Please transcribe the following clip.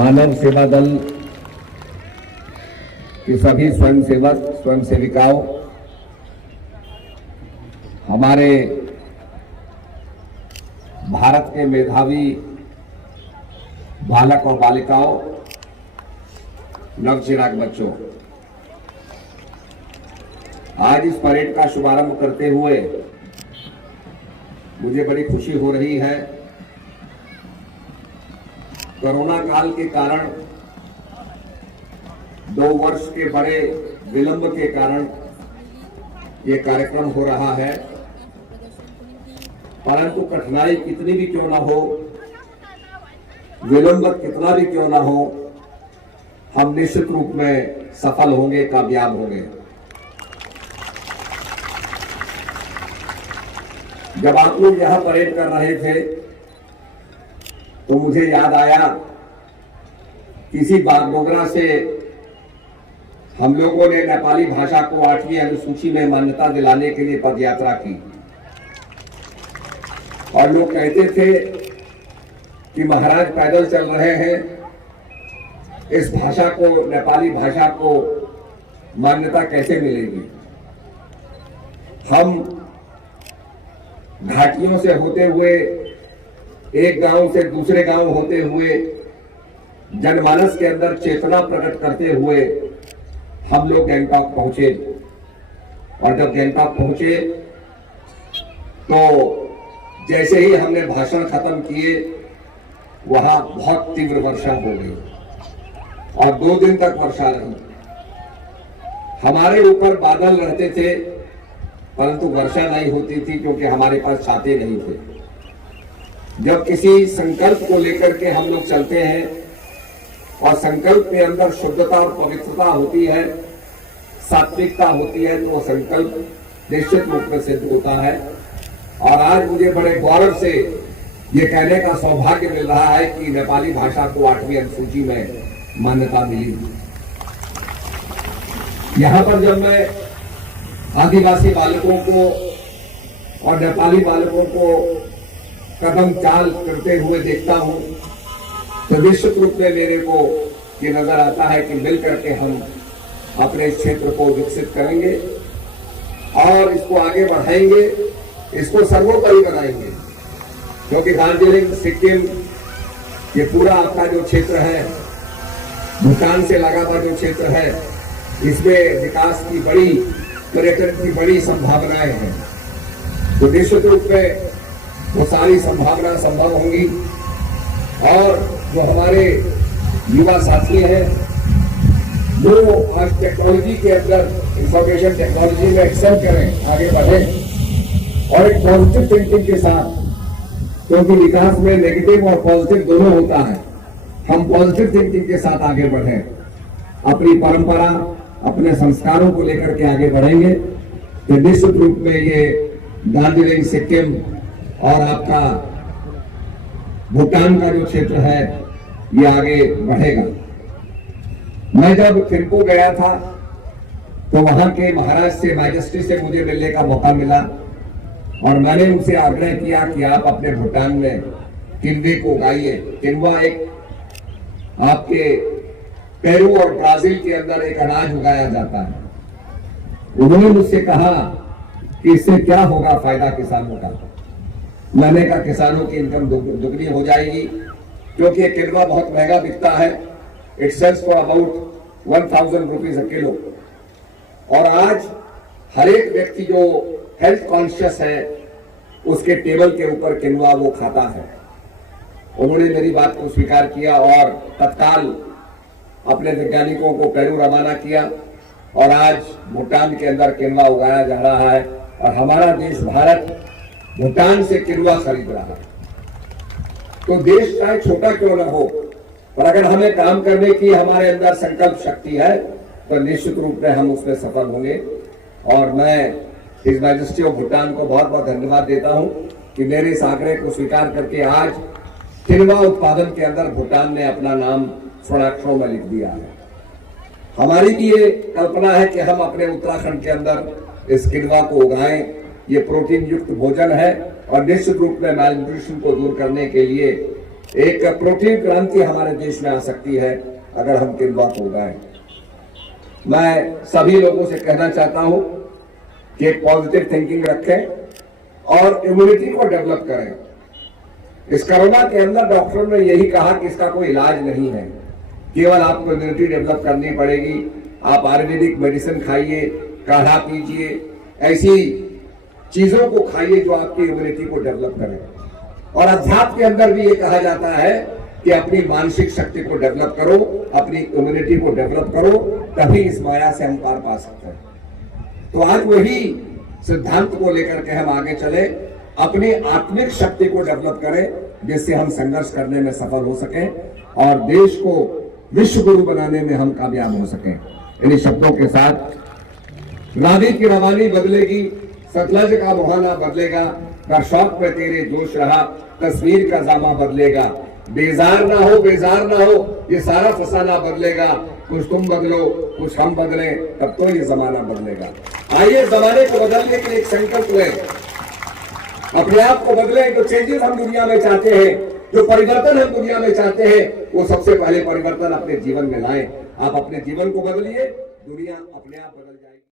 मानव सेवा दल के सभी स्वयंसेवक स्वयं सेविकाओं, हमारे भारत के मेधावी बालक और बालिकाओं, नवचिराग बच्चों, आज इस परेड का शुभारंभ करते हुए मुझे बड़ी खुशी हो रही है। कोरोना काल के कारण 2 वर्ष के बड़े विलंब के कारण ये कार्यक्रम हो रहा है, परंतु कठिनाई कितनी भी क्यों ना हो, विलंब कितना भी क्यों ना हो, हम निश्चित रूप में सफल होंगे, कामयाब होंगे। जब आप लोग यहां परेड कर रहे थे तो मुझे याद आया, किसी बागडोगरा से हम लोगों ने नेपाली भाषा को 8वीं अनुसूची में मान्यता दिलाने के लिए पदयात्रा की और लोग कहते थे कि महाराज पैदल चल रहे हैं, इस भाषा को, नेपाली भाषा को मान्यता कैसे मिलेगी। हम घाटियों से होते हुए, एक गांव से दूसरे गांव होते हुए, जनमानस के अंदर चेतना प्रकट करते हुए हम लोग गैंगटॉक पहुंचे। और जब गैंगटॉक पहुंचे तो जैसे ही हमने भाषण खत्म किए, वहां बहुत तीव्र वर्षा हो गई और 2 दिन तक वर्षा रही। हमारे ऊपर बादल रहते थे परंतु वर्षा नहीं होती थी, क्योंकि हमारे पास छाते नहीं थे। जब किसी संकल्प को लेकर के हम लोग चलते हैं और संकल्प के अंदर शुद्धता और पवित्रता होती है, सात्विकता होती है, तो वो संकल्प निश्चित रूप में सिद्ध होता है। और आज मुझे बड़े गौरव से ये कहने का सौभाग्य मिल रहा है कि नेपाली भाषा को 8वीं अनुसूची में मान्यता मिली। यहां पर जब मैं आदिवासी बालकों को और नेपाली बालकों को कदम चाल करते हुए देखता हूं तो निश्चित रूप में मेरे को ये नजर आता है कि मिलकर के हम अपने इस क्षेत्र को विकसित करेंगे और इसको आगे बढ़ाएंगे, इसको सर्वोपरि बनाएंगे। क्योंकि दार्जिलिंग, सिक्किम, ये पूरा आपका जो क्षेत्र है, भूटान से लगा हुआ जो क्षेत्र है, इसमें विकास की बड़ी, पर्यटन की बड़ी संभावनाएं हैं। तो निश्चित रूप में वो सारी संभावना संभव होंगी। और जो हमारे युवा साथी हैं, वो आज टेक्नोलॉजी के अंदर, इंफॉर्मेशन टेक्नोलॉजी में एक्सेल करें, आगे बढ़ें और एक पॉजिटिव थिंकिंग के साथ, क्योंकि विकास में नेगेटिव और पॉजिटिव दोनों होता है, हम पॉजिटिव थिंकिंग के साथ आगे बढ़ें, अपनी परंपरा, अपने संस्कारों को लेकर के आगे बढ़ेंगे तो निश्चित रूप में ये दार्जिलिंग, सिक्किम और आपका भूटान का जो क्षेत्र है ये आगे बढ़ेगा। मैं जब थिम्पू गया था तो वहां के महाराज से, मैजेस्टी से मुझे मिलने का मौका मिला और मैंने उनसे आग्रह किया कि आप अपने भूटान में किन्वे को उगाइए। किन्वा एक आपके पेरू और ब्राजील के अंदर एक अनाज उगाया जाता है। उन्होंने मुझसे कहा कि इससे क्या होगा फायदा किसानों का। मैंने कहा किसानों की इनकम दुगनी हो जाएगी, क्योंकि किन्वा बहुत महंगा बिकता है। It sells for about 1000 rupees a kilo. और आज हर एक व्यक्ति जो हेल्थ कॉन्शियस है, उसके टेबल के ऊपर किन्वा वो खाता है। उन्होंने मेरी बात को स्वीकार किया और तत्काल अपने वैज्ञानिकों को पेरू रवाना किया और आज भूटान के अंदर किन्वा उगाया जा रहा है और हमारा देश भारत भूटान से किन्वा खरीद रहा है। तो देश चाहे छोटा क्यों न हो, पर अगर हमें काम करने की हमारे अंदर संकल्प शक्ति है तो निश्चित रूप में हम उसमें सफल होंगे। और मैं हिज मैजेस्टी ऑफ भूटान को बहुत बहुत धन्यवाद देता हूं कि मेरे इस आग्रह को स्वीकार करके आज किन्वा उत्पादन के अंदर भूटान ने अपना नाम स्वर्णाक्षरों में लिख दिया है। हमारी भी ये कल्पना है कि हम अपने उत्तराखंड के अंदर इस किन्वा को उगाएं। ये प्रोटीन युक्त भोजन है और निश्चित रूप में मैलन्यूट्रिशन को दूर करने के लिए एक प्रोटीन क्रांति हमारे देश में आ सकती है अगर हम टीमवर्क हो गए। मैं सभी लोगों से कहना चाहता हूं कि एक पॉजिटिव थिंकिंग रखें और इम्यूनिटी को डेवलप करें। इस कोरोना के अंदर डॉक्टर ने यही कहा कि इसका कोई इलाज नहीं है, केवल आपको इम्यूनिटी डेवलप करनी पड़ेगी। आप आयुर्वेदिक मेडिसिन खाइए, काढ़ा पीजिए, ऐसी चीजों को खाइए जो आपकी इम्यूनिटी को डेवलप करें। और अध्यात्म के अंदर भी ये कहा जाता है कि अपनी मानसिक शक्ति को डेवलप करो, अपनी इम्यूनिटी को डेवलप करो, तभी इस माया से हम पार पा सकते हैं। तो आज वही सिद्धांत को लेकर के हम आगे चले, अपनी आत्मिक शक्ति को डेवलप करें, जिससे हम संघर्ष करने में सफल हो सकें और देश को विश्व गुरु बनाने में हम कामयाब हो सकें। इन्हीं शब्दों के साथ रावी की रवानी बदलेगी, सतलज का मुहाना बदलेगा, कर शौक में तेरे जोश रहा, तस्वीर का जामा बदलेगा। बेजार ना हो, बेजार ना हो, ये सारा फसाना बदलेगा। कुछ तुम बदलो, कुछ हम बदले, तब तो ये जमाना बदलेगा। आइए जमाने को बदलने के लिए एक संकल्प लें, अपने आप को बदलें। जो चेंजेस हम दुनिया में चाहते हैं, जो परिवर्तन हम दुनिया में चाहते हैं, वो सबसे पहले परिवर्तन अपने जीवन में लाएं। आप अपने जीवन को बदलिए, दुनिया अपने आप बदल जाए।